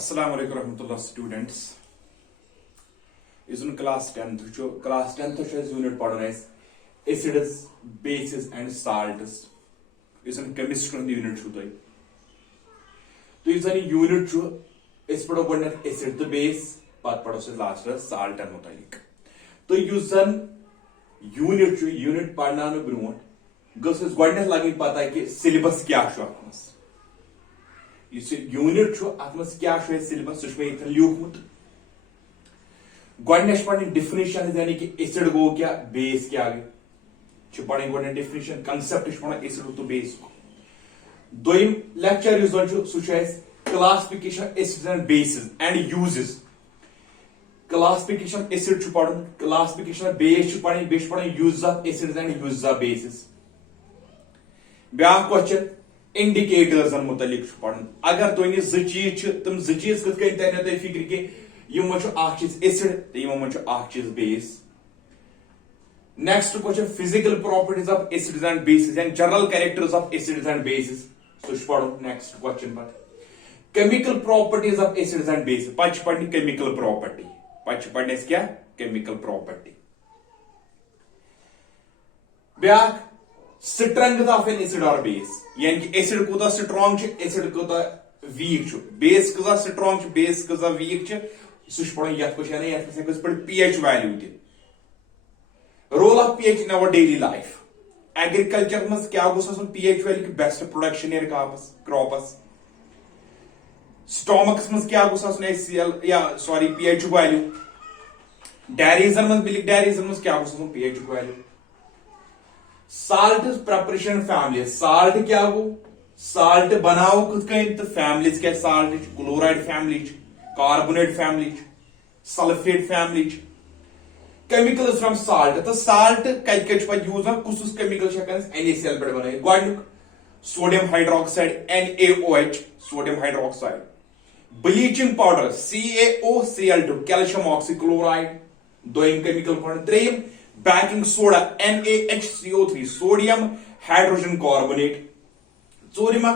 Assalamu alaikum warahmatullah students. Is in class 10th. Class 10th unit पढ़ना है acids, bases and salts. Is in chemistry unit छुता है. तो इस unit छु इस पढ़ो पढ़ना acid तो base बात पढ़ो से last है salt and मुतालिक. तो यूजन unit छु unit पढ़ना में ब्रोंट गस इस गवर्नमेंट लगी पता है कि syllabus क्या है आपको. इस यूनिट छो आत्मस क्या है सिलेबस सुष्मे इथन लिखमुत गवर्नमेंट पढ़ने डेफिनेशन यानी कि एसिड गो क्या बेस क्या आगे छु पढ़ने गवर्नमेंट डेफिनेशन कांसेप्ट छु पढ़ना एसिड तो बेस दोइम लेक्चर यूज छु सुचे classification acids and bases and uses classification acid छु पढ़न क्लासिफिकेशन बेस छु पढ़नी बेस पढ़न use of acids and use of bases ब्या क्वेश्चन इंडिकेटर्स मुतलिक पढ़न अगर तुम चीज तुम चीज कत तरह तुम फिक्र कि यमो चीज एसिड तो यमो चीज base. Next question physical properties of acids and bases and general characters of acids and bases so पढ़ो नेक्स्ट क्वेश्चन पर chemical properties of acids and bases पछ पढ़नी केमिकल प्रॉपर्टी पछ पढ़ने क्या केमिकल प्रॉपर्टी ब्या स्ट्रेंथ ऑफ एन एसिड और base यानी कि एसिड कोता स्ट्रांग छ एसिड कोता वीक छ बेस कोता स्ट्रांग छ बेस कोता वीक छ सुश पढ़ो यत क्वेश्चन है यत से पढ़ PH value the role of PH in our daily life agriculture में क्या गोस आसन पीएच वैल्यू की बेस्ट प्रोडक्शन एर क्रॉपस स्टोमक्स में क्या गोस आसन एचसीएल या सॉरी पीएच वैल्यू डेयरीजन में मिल्क डेयरीजन में क्या गोस आसन pH value. Salt preparation family salt क्या गो साल्ट बनाओ कुछ कहीं तो फैमिलीज क्या salt chloride family carbonate family sulphate family chemicals from salt तो साल्ट कत पे यूज कुछ केमिकल NaCl पे बन गोडुक sodium hydroxide NaOH sodium hydroxide bleaching powder CaOCl2 calcium oxychloride दोयम केमिकल त्रेयम baking soda NaHCO3 sodium hydrogen carbonate चोरिम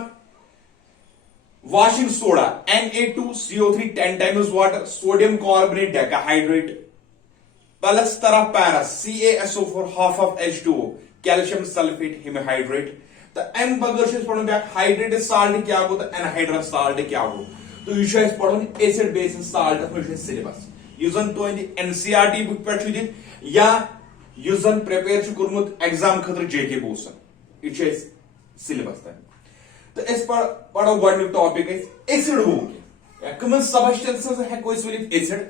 washing soda Na2CO3 10 times water sodium carbonate decahydrate plus तरह पैरा CaSO4 half of H2O calcium sulphate hemihydrate तो एम बगर पढ़ो back hydrated salt क्या गो तो एनहाइड्रस साल्ट क्या गो तो यह पढ़ो एसिड बेस साल्ट सिलेबस यूजन तो NCERT बुक पे या यूजन प्रिपेयर कर्मुत एग्जाम खतर JK बोसन यह सिलेबस तक तो इस पढ़ो गोडुक टॉपिक एसिड गो क्या कम सबस्टेंसेस हेको वनित एसिड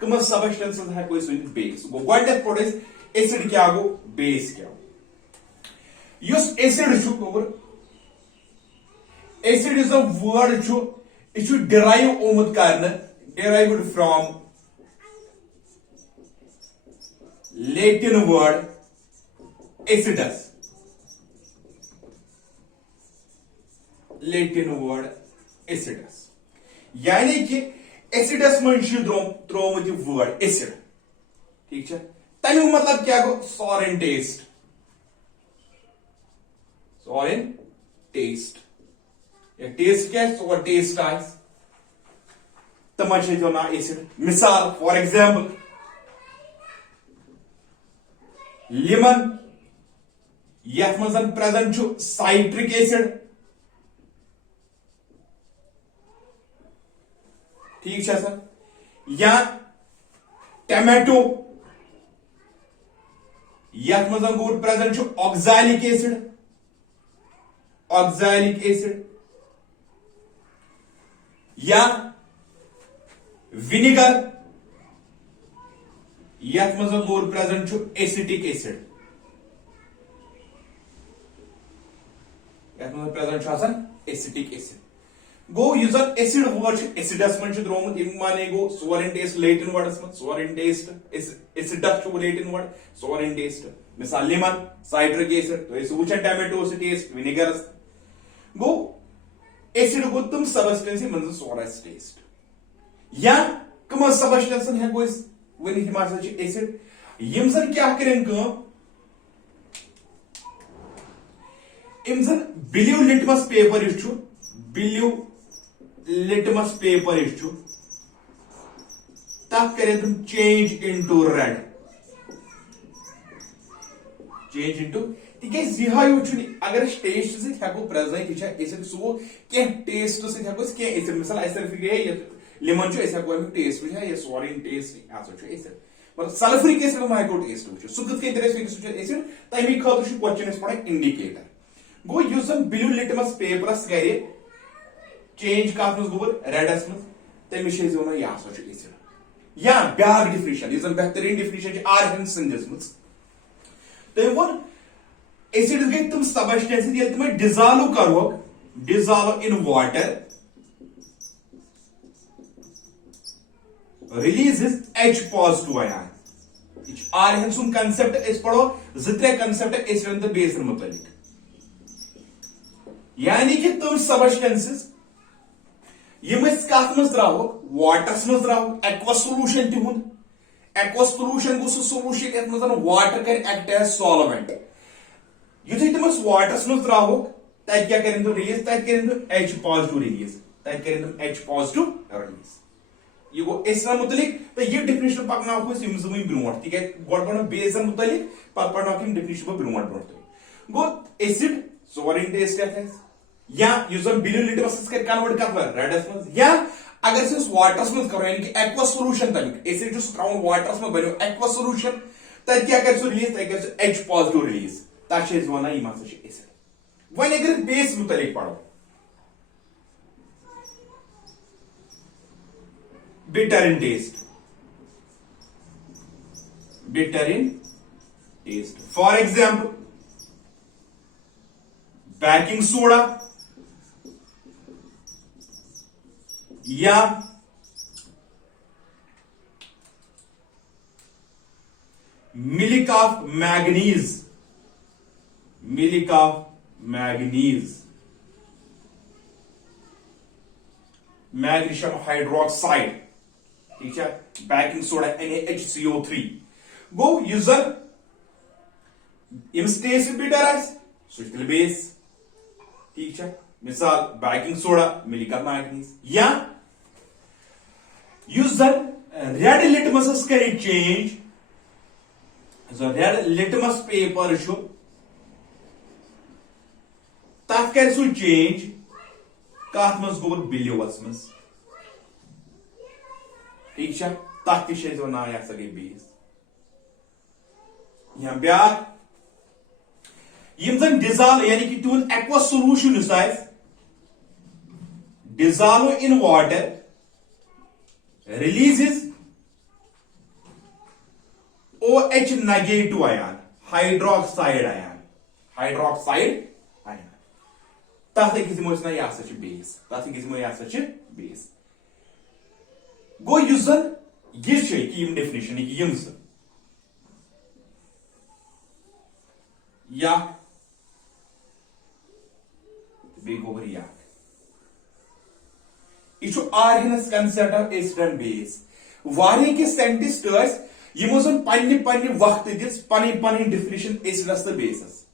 कम सबस्टेंसेस हेको वनित बेस गो गोडुक पढ़ो एसिड क्या गो बेस क्या युस एसिड छु गोबर एसिड इज अ वर्ड छु इट डिराइव ओमुत करने derived from Latin word acidus. Latin word acidus. यानी कि एसिडस में त्रोमुत वर्ड एसिड ठीक है तमिक मतलब क्या गो सॉर इन टेस्ट सॉर इन टेस्ट या टेस्ट क्या सॉर टेस्ट आइस तमाशे जो ना एसिड मिसाल फॉर एग्जांपल लेमन यथ मजन प्रेजेंट छु साइट्रिक एसिड ठीक है सर या टमाटो यथ मजन गो प्रेजेंट छु ऑक्सैलिक एसिड या विनेगर यथ मज गोर प्रेजेंट छु एसिटिक एसिड यथ मज प्रेजेंट छु आसन एसिटिक एसिड गो यूजर एसिड वर्ड एसिडस मन छु द्रोमुत इम माने गो सोर इन टेस्ट लेटिन वर्ड्स मन सोर इन टेस्ट एसिडस छु लेटिन वर्ड सोर इन टेस्ट मिसाल लेमन साइट्रिक एसिड तो इस वुचन टोमेटो से टेस्ट विनेगर गो एसिड गो तुम सबस्टेंस मन सोर टेस्ट या कम सबस्टेंस हेको वनित एसिड यम जन क्या करें इम जन believe litmus paper believe litmus paper तथ कर change into red, change into Teej यह अगर टेस्ट सो प्रेजेंट यह एसिड सह गो कह टेस्ट सो एसिड मिसाल अस लिमन हको अमुक टेस्ट वह सोरे टेस्ट एसिड मतलब सल्फ्यूरिक एसिड हम हको टेस्ट वो सह कथ एसिड तमी खतर क्वेश्चन पढ़ा इंडिकेटर गो ब्लू लिटमस पेपरस कर चेंज कत मज गो रेडस मज तमिश वन यह हसा एसिड या ब्या डिफिनेशन बेहतरीन डिफिनेशन आर्हन दिस तम वो एसिड गई तुम सबस्टेंस ये तुम डिजॉल्व करो dissolve in water releases H positive ion Arrhenius सुन कंसेप्ट पढ़ो त्रे कंसेप्ट एसिड तो बेस मुतलिक यानी कि तुम सबस्टेंसेस यम कत मज त्रो वाटरस मज त्रो एक्वा सोल्यूशन तुंद एक्वा सोल्यूशन गो सोल्यूशन ये मज वाटर कर एक्ट एज सॉल्वेंट युथु तुम वाटरस मज त्रो तत क्या कर रिलीज तत कर H पॉजिटिव रिलीज तत कर H पॉजिटिव रिलीज यह गो एसिड मुतलिक तो यह डिफिनेशन पकनो ब्रो गो पढ़ो बेसन मुतलिक पे पढ़ो डिफिनेशन ब्रो ब्रो गो एसिड सोवर टेस्ट या ब्लू लिटमस कर कन्वर्ट कत रेडस मज या अगर वाटरस मज करो यानी कि एक्वा सोल्यूशन तमिक एसिड त्रो वाटरस मज बनो एक्वा सोल्यूशन तत क्या कर रिलीज तत कर H पॉजिटिव रिलीज तथ वन यम हसा एसिड वन अगर बेस मुतलिक पढ़ो bitter in taste, bitter in taste, for example baking soda या milk of manganese, milk of manganese, magnesium hydroxide ठीक है बेकिंग सोडा NaHCO3 गो यूजर इम्स टेस्ट बिटर आस सुचल base ठीक है मिसाल baking soda milk of manganese या user red litmus कर change red litmus paper तथ कर सु चेंज कत मज गो बिलियोस मज ठीक है तथ तह ना यह गई बेस या ब्या डिजॉल्व यानी कि तुंद aqua solution dissolve in water releases OH negative ion hydroxide ion तथ ना यह बेस तथ यह बेस गो यह डेफिनेशन यम या गो या यह Arrhenius concept of acid and base वारिया के साइंटिस्ट यमो जन पन्ने वक्त दिस पन डेफिनेशन एसिडस तो बेसस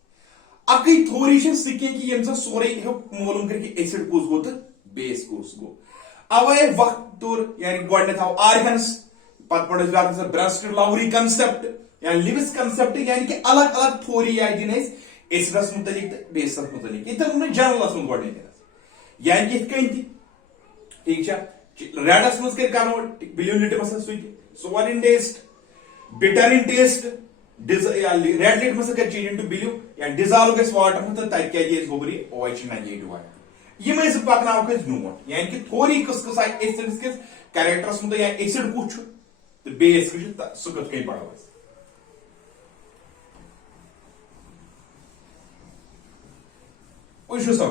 अक थोड़ी सह कि यम सोरे मालूम कर एसिड कुस गो तो बेस कुस गो अवे वक्त तौर यानी गोडनेथ आव आर्हनस पत पढ़ो ब्रेस्ट लाउरी कंसेप्ट यानी लिविस कंसेप्ट यानी कि अलग अलग थोरी आय दिन एसिडस मुतलिक तो बेसस मुतलिक ये जनरलस मज गोडनेथ यानी कि ठीक है रेडस मज कर convert blue litmus sour in taste bitter in taste red litmus कर चेंज इनटू ब्लू या डिजॉल्व गस वाटर तो तत क्या गो OH नेगेटिव आयन यम पकनो नोट यानी कि थोड़ी कस कस आय एसिड किस कैरेक्टरस मुत या एसिड कुछ तो बेस सह कथ कन पढ़ो वो सा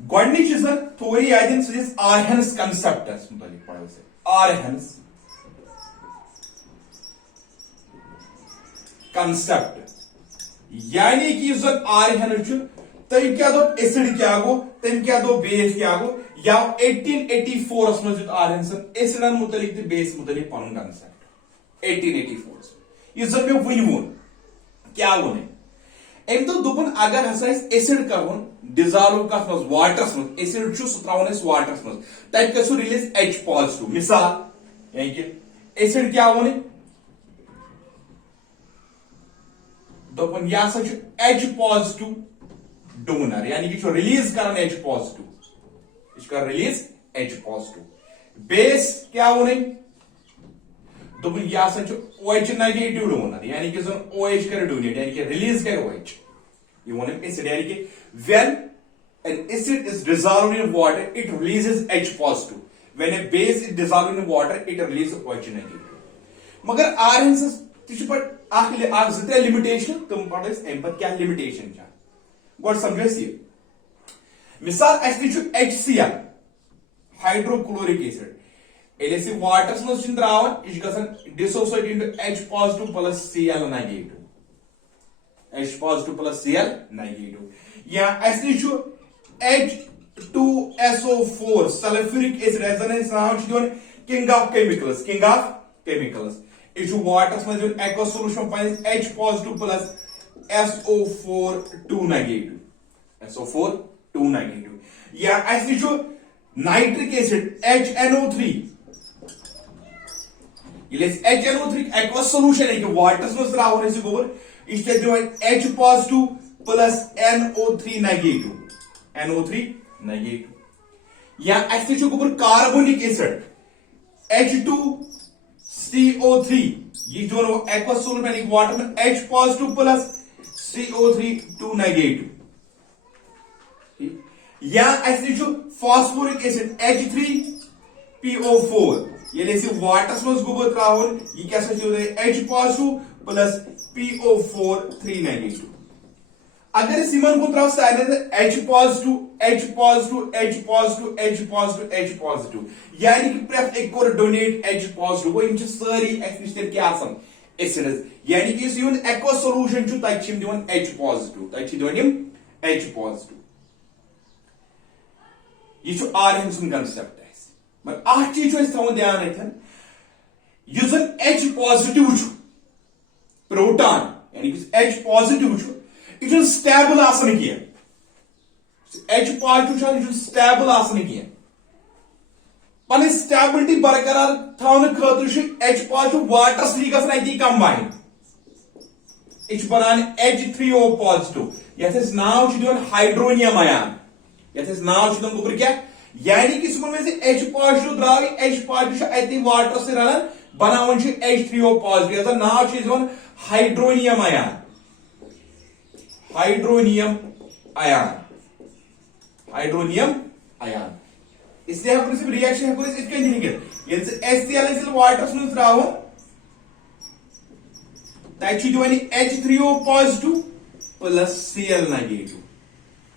गोडनिच थोड़ी आय दिन सह आर्हनस कंसेप्टस मुतलिक पढ़ो आर्हनस कंसेप्ट यानी कि आर्हन तम क्या दो एसिड क्या गो तम क्या दो बेस क्या गो या 1884 मज आर्हन एसिडन मुतलिक तो बेस मुतलिक पन कंसेप्ट 1884 इस मे वन क्या वो अम दोपन अगर हसा एसिड कर डिजॉल्व कथ मज वाटरस मज एसिड सह त्रावन वाटरस मज तत गो रिलीज H पॉजिटिव मिसाल यानी कि एसिड क्या वो दोपन यह हसा H पॉजिटिव डोनर यानी कि रिलीज कर H positive release H positive base क्या वो दोपन यह हसा OH नेगेटिव डोनर यानी कि OH कर डोनेट यानी कि रिलीज कर OH ये वो एसिड यानी कि when an acid is dissolved in water it releases H positive when a base is dissolved in water it releases OH negative मगर RNS तिछ पर आख जते लिमिटेशन तुम पढ़ो एम पर क्या लिमिटेशन छ गोड समझो ये मिसाल अस HCl हाइड्रोक्लोरिक एसिड एलसी वाटर्स में छिन द्रावन इस गसन dissociate into H positive plus Cl negative H positive plus Cl negative या अस H2SO4 sulfuric acid रेजोनेंस नाम छ king of chemicals इस वाटर्स में aqueous solution price H positive plus SO4 2 negative या अस nitric acid HNO3 ये HNO3 aqueous solution है कि waters में त्रावन इस गोबर इस H positive plus NO3 negative या अस कार्बोनिक एसिड H2CO3 ये जो aqueous solution यानी वाटर में H positive plus CO3 2 negative या अस फास्फोरिक एसिड H3PO4 ये वाटर्स में गोबर त्रावन ये क्या H positive plus PO4 3 negative अगर सिमन को त्राव सारे H positive यानी कि प्रेफ एक कोर डोनेट H positive वो इन सारी एक्सपेशल क्या आसम एसिड्स यानी कि इस यून एक्वस सॉल्यूशन छु तक छिम दिवन H positive तक छि दिवन H positive ये छु आरएन सुन कांसेप्ट है मगर आठ चीज छु थवन ध्यान रखन यूजन H positive छु प्रोटॉन यानी कि H positive छु it is stable आसन किया H positive छ it is stable आसन किया पने स्टेबिलिटी बरकरार थावन खतर छ H positive वाटर स्ली गसन अति कंबाइन इच बनान H3O positive यथस नाव छ दिवन हाइड्रोनियम आयन यथस नाव छ दिवन गोबर क्या यानी कि सुमन में से H positive द्रावी H positive छ अति वाटर से रलन बनावन छ H3O positive यथा नाव छ दिवन हाइड्रोनियम आयन इसलिए हम सिर्फ रिएक्शन है इस के नहीं कर ये HCl वाटर में त्रावन तछि दिवनि H3O positive plus Cl negative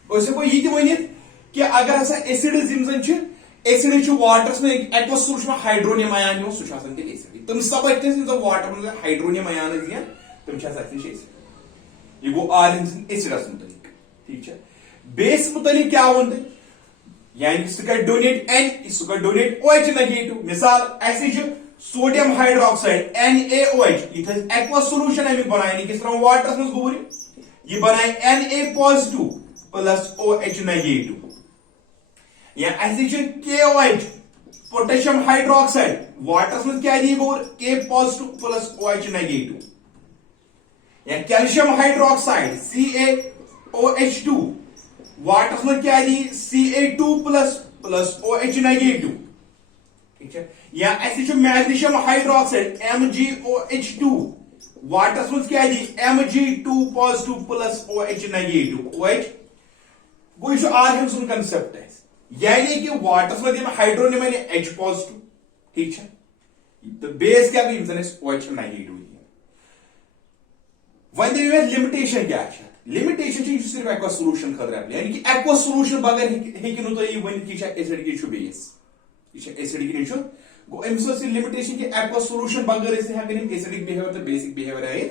ओसे को ये वनित कि अगर हसा एसिड जिमजन छ एसिड छ वाटर्स में एक्वस सॉल्यूशन में हाइड्रोनियम आयन यो सुछ आसन ते एसिड तुम सब इतने से वाटर में हाइड्रोनियम आयन दिया तुम छ आसन एसिड ये गो आरएन एसिड मुतलिक ठीक है बेस मुतलिक क्या होता यानी इसका डोनेट N इसका डोनेट OH नेगेटिव मिसाल ऐसे सोडियम हाइड्रोक्साइड NaOH इथस एक्वस सॉल्यूशन है बनाए किस तरह वाटर में गोबरी ये बनाए Na positive plus OH negative या ऐसे KOH पोटेशियम हाइड्रोक्साइड वाटर में क्या दी गोबर K positive plus OH negative या कैल्शियम हाइड्रोक्साइड CaOH2 वाटर में क्या दी Ca2 प्लस OH नेगेटिव ठीक है या ऐसे मैग्नीशियम हाइड्रोक्साइड MgOH2 वाटर में क्या दी Mg2 positive plus OH negative OH वो आरएन सुन कंसेप्ट है यानी कि वाटर में हाइड्रोनियम H पॉजिटिव ठीक है तो बेस क्या OH नेगेटिव वन लिमिटेशन क्या है लिमिटेशन सिर्फ एक्वस सॉल्यूशन खतर यानी कि एक्वस सॉल्यूशन बगैर हेकिनो तो ये वन कि एसिड की बेस ये एसिड की गो अमि सो लिमिटेशन कि एक्वस सॉल्यूशन बगैर हेकन एसिडिक बिहेवियर तो बेसिक बिहेवियर है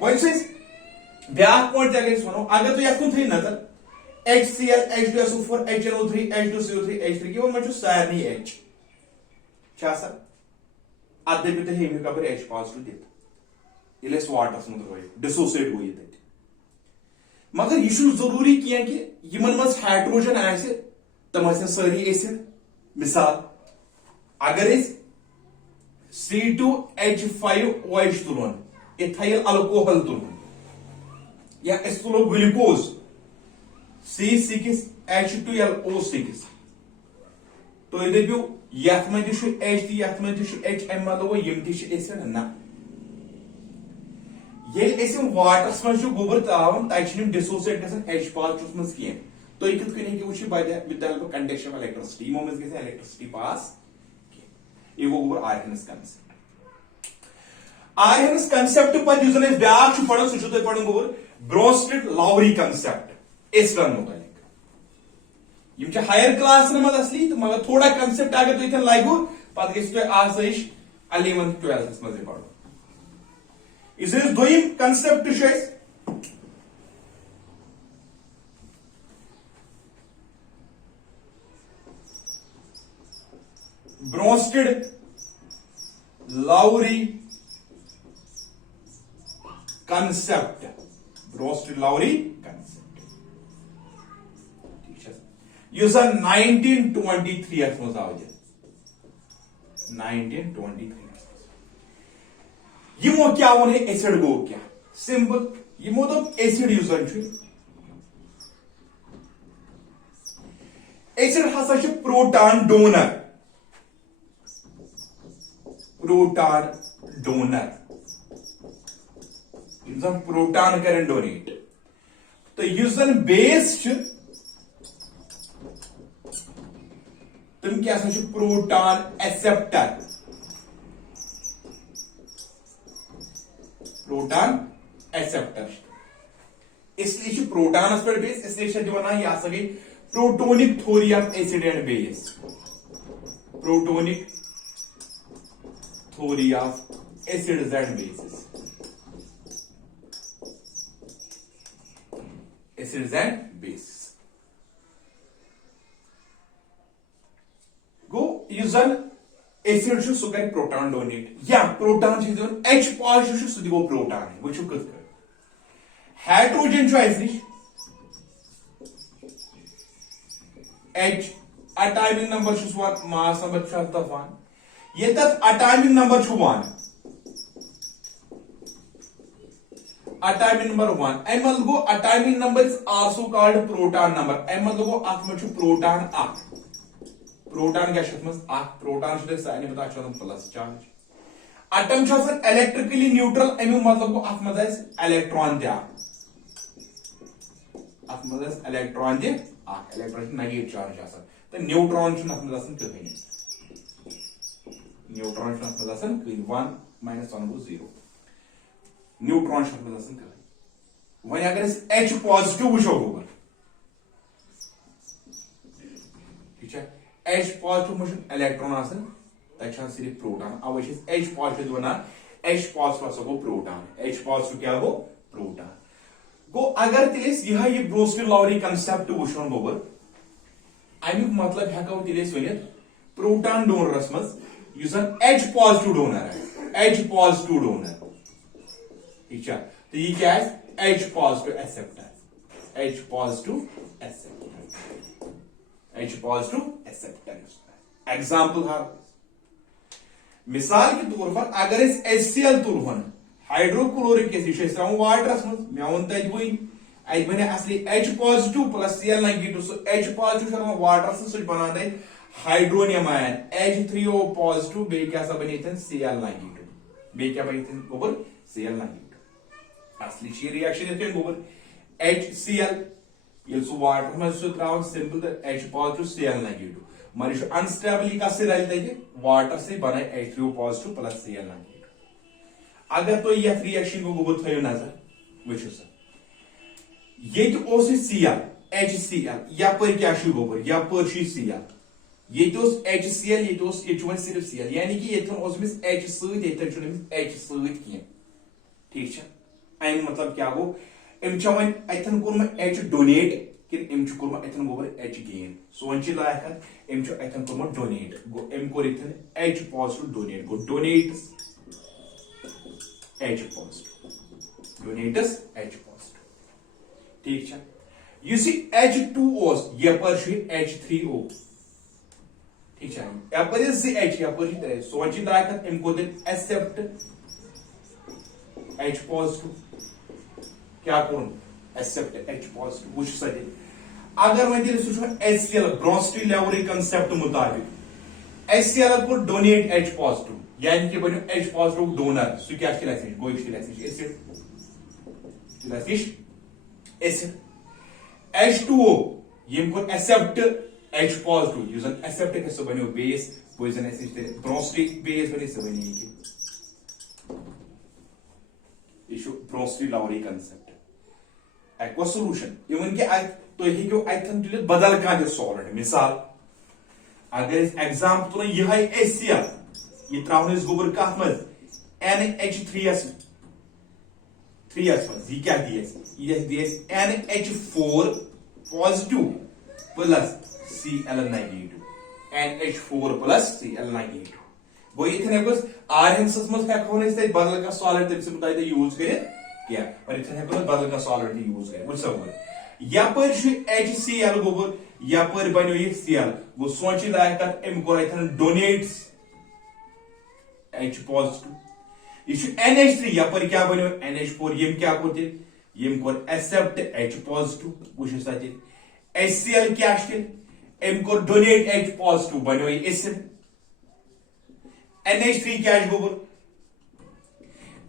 वन ब्या पॉइंट वो अगर तुम यथन थी नजर HCl H2SO4 HNO3 H2CO3 H3 की वो सारे H अद दप H पॉजिटिव दित वाटर्स मज डिसोसिएट गो ये मगर यह जरूरी कह कि यमन मज हाइड्रोजन आसे तम सारी एसिड मिसाल अगर C2H5OH तुलन इथाइल अल्कोहल तुलन या तुलो ग्लूकोज C6H12O6 तो दपू यथ मे H यथ मे H अम मतलब यम एसिड ना ये वाटरस मज गोबर तावन तम डिसोसिएट गन H पॉजिटिव मज कह तो कित वो with the conduction of electricity यमो मज गई इलेक्ट्रिसिटी पास ये गो गोबर आर्हनस कंसेप्ट आर्हनस कंसेप्ट पर ब्या पढ़न सह पढ़न गोबर ब्रोस्टेड लाउरी कंसेप्ट एसिडन मुतलिक हायर क्लास मत असली तो मगर थोड़ा कंसेप्ट अगर तुम लगो पे गई आसाइश 11th 12th मज पढ़ो इस दोम concept Bronsted Lowry concept Bronsted Lowry concept 1923 मज आव 1923 यमो क्या वो एसिड गो क्या सिंपल यमो दप एसिड एसिड हसा प्रोटॉन डोनर प्रोटॉन करें डोनेट तो बेस तुम क्या प्रोटॉन एक्सेप्टर इसलिए प्रोटॉनस पे बेस इसलिए दिवान यह गई protonic theory of acid and base protonic theory of acids and bases go usan acid सह कर प्रोटॉन डोनेट या प्रोटॉन H पॉजिटिव सह दिवो प्रोटॉन वो कत कर hydrogen H atomic number mass number 1 ये एटॉमिक नंबर 1 एटॉमिक नंबर 1 अम गो atomic number is also called proton number अम मतलब गो अत मे प्रोटॉन प्रोटॉन क्या प्रोटॉन सारे पता plus charge atom electrically neutral अमु मतलब गो अत मज इलेक्ट्रॉन इलेक्ट्रॉन नेगेटिव चार्ज तो न्यूट्रॉन कहीं न्यूट्रॉन 1 -1 गो 0 न्यूट्रॉन वन अगर H पॉजिटिव वो गोबर H पॉजिटिव में इलेक्ट्रॉन सिर्फ प्रोटॉन अवे H positive one H positive गो प्रोटॉन H पॉजिटिव क्या गो प्रोटॉन गो अगर यह ब्रोस्टेड लाउरी कंसेप्ट वो गोबर अमुक मतलब हेको वन प्रोटॉन डोनरस मज H पॉजिटिव डोनर है H पॉजिटिव डोनर ठीक है तो ये क्या है H positive acceptor H positive acceptor example मिसाल के तौर पर अगर HCl तुलहन हाइड्रोक्लोरिक एसिड वाटरस मज मे वो तब बने असली H positive plus Cl negative H positive water सह बनान हाइड्रोनियम आयन H3O पॉजिटिव बे क्या बने Cl नेगेटिव बे क्या बने गोबर Cl नेगेटिव असली रिएक्शन गोबर HCl ये वाटर मज simple H positive Cl negative मगर अनस्टेबल कस रल वाटर से बन H3O positive plus Cl negative अगर तो यह रिएक्शन को गोबर थो नजर वो ये Cl HCl यपर क्या गोबर यपर Cl ये HCl ये सिर्फ Cl यानी कि H H कह ठीक अम मतलब क्या गो वन अथन कोर H डोनेट कि अथन गोबर H गेन सोन लायक अथन कोर डोनेट गो कोर H पॉजिटिव डोनेट गो डोनेट्स H पॉजिटिव ठीक है इस H2O यपर H3O ठीक है यपर H यपर सोच दाखत अम को एक्सेप्ट H पॉजिटिव क्या करूं एक्सेप्ट H पॉजिटिव वो सा अगर वन HCl ब्रोंस्टी लेवरी कंसेप्ट मुताबिक HCl को डोनेट H पॉजिटिव यानी कि बनो H पॉजिटिव डोनर सु क्या गो एसिड H2O यम को एक्सेप्ट H पॉजिटिव यूजन एक्सेप्ट के सो बनो बेस पोइजन एसिड ब्रोंस्टी बेस बने सो बने issue ब्रोंस्टी लेवरी concept aqua solution even के तो हेको अतन तुलित बदल कह सॉल्वेंट मिसाल अगर एग्जाम तुल यह HCl यह त्रावन गोबर कत मज NH3s मज क्या दिए NH4 positive plus Cl negative NH4 plus Cl negative गो ये आर्यंस मज हेको बदल कह सॉल्वेंट तम यूज कर बदल कह सॉल्वेंट यूज कर वो यपर HCl गोबर यपर बनो यह Cl गो सोच अम कोर डोनेट H पॉजिटिव यह NH3 यपर क्या बनो NH4 यम क्या कोर यम कोर एक्सेप्ट H पॉजिटिव वो HCl क्या अम कोर डोनेट H पॉजिटिव बनो यह एसिड NH3 क्या गोबर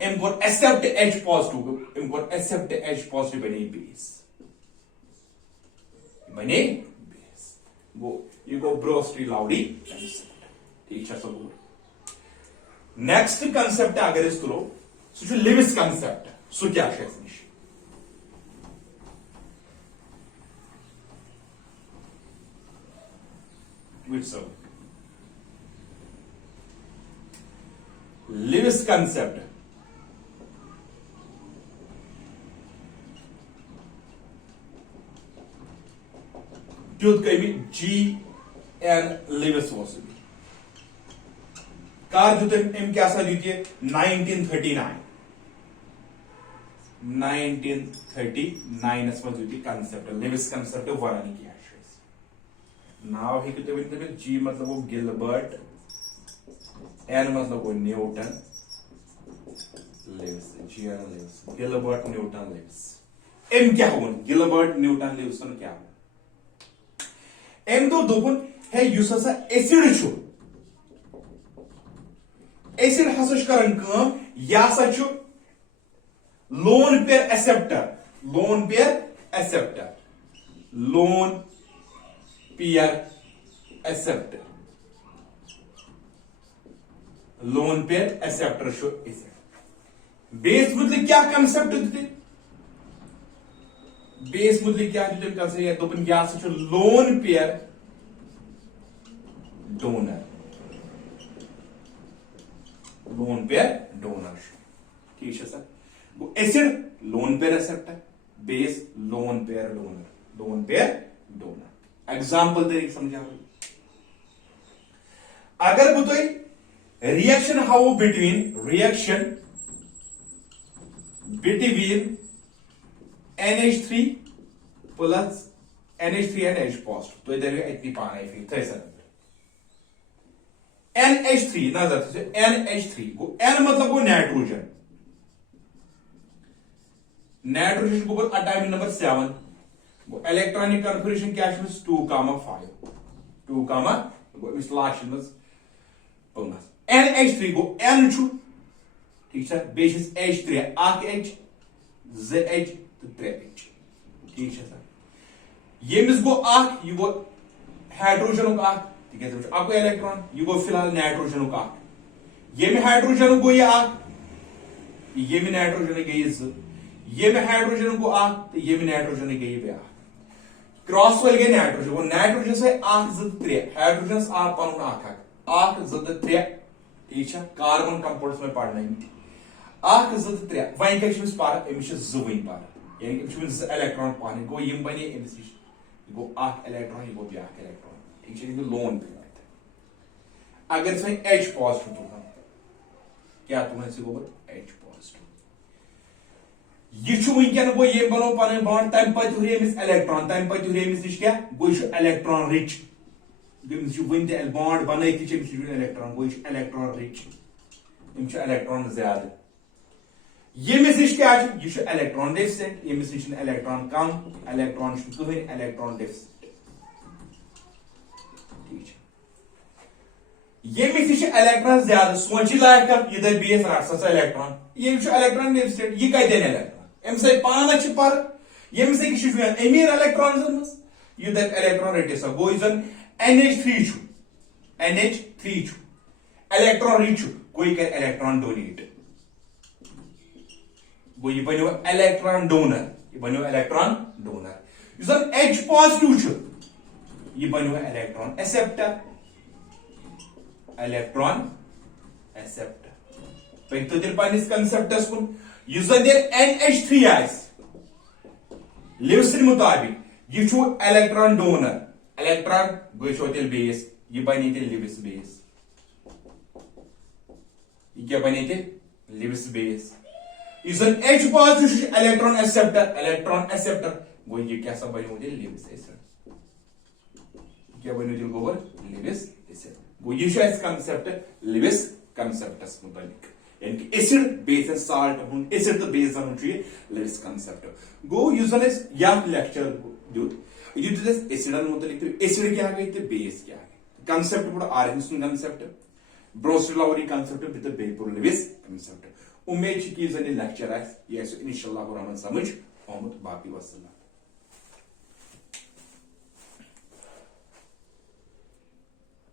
अम कोर एक्सेप्ट H पॉजिटिव अम कोर एक्सेप्ट H पॉजिटिव बने बेस बने बेस गो ये गो ब्रोंस्टी लेवरी कंसेप्ट ठीक है सब नेक्स्ट कंसेप्ट अगर तुलो सो लिविस कंसेप्ट सो क्या निश लिविस कंसेप्ट द्युत कमी G.N. लिविस कर दुत अम क्या 1939 मज कंसेप्ट लिविस कंसेप्ट वन क्या नाव हे G मतलब गो गिलबर्ट N मतलब गो Newton Lewis G.N. Lewis Gilbert Newton Lewis अम क्या वो गिलबर्ट न्यूटन लिविस क्या अम दोपन है युस हसा एसिड छु एसिड हसा करन काम यह हसा छु lone pair acceptor lone pair acceptor lone pair acceptor lone pair acceptor छु एसिड बेस मतलब क्या कंसेप्ट दिते बेस मुद्दे क्या दोपन क्या लोन पेयर डोनर ठीक है sir acid lone pair acceptor base lone pair donor example तरीके समझा अगर बो reaction how between NH3 plus NH3 and H positive तो इधर इतनी पाना है फिर सर NH3 नजर NH3 को N मतलब वो नाइट्रोजन को एटॉमिक नंबर 7 वो इलेक्ट्रॉनिक कन्फिगरेशन क्या है 2,5 2, इस लास्ट में NH3 को N छु ठीक है basis H3 H ZH 3H ठीक है सर यमिस गो यह गो हाइड्रोजन आपको इलेक्ट्रॉन यह गो फिलहाल नाइट्रोजन यम हाइड्रोजन गो यह यम नाइट्रोजन गई यम हाइड्रोजन गो यम नाइट्रोजन गई बे क्रॉस वाल गई नाइट्रोजन वो नाइट्रोजन से 3 हाइड्रोजन आप पन 3 ठीक है कार्बन कंपाउंड्स में पढ़ना 3 वन क्या पार अमिस 2 वन पार यानी कि इलेक्ट्रॉन पान गो यम बने अमिस गो इलेक्ट्रॉन यह गो ब्या इलेक्ट्रॉन ठीक है लोन पे अगर सो H पॉजिटिव तुम क्या तुम गोबर H पॉजिटिव यह वनकन गो ये बनो पन बॉन्ड तम पे हुए इलेक्ट्रॉन तम पे हुए नश क्या गो इलेक्ट्रॉन रिच वन बॉन्ड बन इलेक्ट्रॉन गो इलेक्ट्रॉन रिच इलेक्ट्रॉन ज्यादा यमिस नश क्या यह इलेक्ट्रॉन डेफिसिट यमिस नश इलेक्ट्रॉन कम इलेक्ट्रॉन कहीं इलेक्ट्रॉन डेफिसिट यमिस नश इलेक्ट्रॉन ज्यादा सोची लायक यह दप बेस रख सा इलेक्ट्रॉन यह इलेक्ट्रॉन डेफिसिट यह कत इलेक्ट्रॉन अम सा पान पर यमिस अमीर इलेक्ट्रॉन मज यह दप इलेक्ट्रॉन रटिस गो NH3 इलेक्ट्रॉन रिच गो यह कर इलेक्ट्रॉन डोनेट गो यह बनो इलेक्ट्रॉन डोनर H पॉजिटिव यह बनो इलेक्ट्रॉन एक्सेप्टर पकतो तेल पन्निस कंसेप्टस कुन यह NH3 लिव्स मुताबिक यह इलेक्ट्रॉन डोनर इलेक्ट्रॉन गो तेल बेस यह बने तेल लिव्स बेस यह क्या बने तेल Lewis base H positive electron acceptor गो यह क्या सब बनो तेल लिव्स एसिड क्या बनो तेल गोबर लिव्स एसिड गो यह कंसेप्ट लिव्स कंसेप्टस मुताबिक यानी acid base and salt acid तो बेस लिव्स कंसेप्ट गो लेक्चर दुत एसिडन मुतलिक एसिड क्या गई तो बेस क्या गई कंसेप्ट पूरा आर्गन कंसेप्ट ब्रोसिलरी कंसेप्ट तो लिव्स कंसेप्ट उम्मीद कि लेक्चर इंशाल्लाह समझ आमुत बाकी वसल्लम।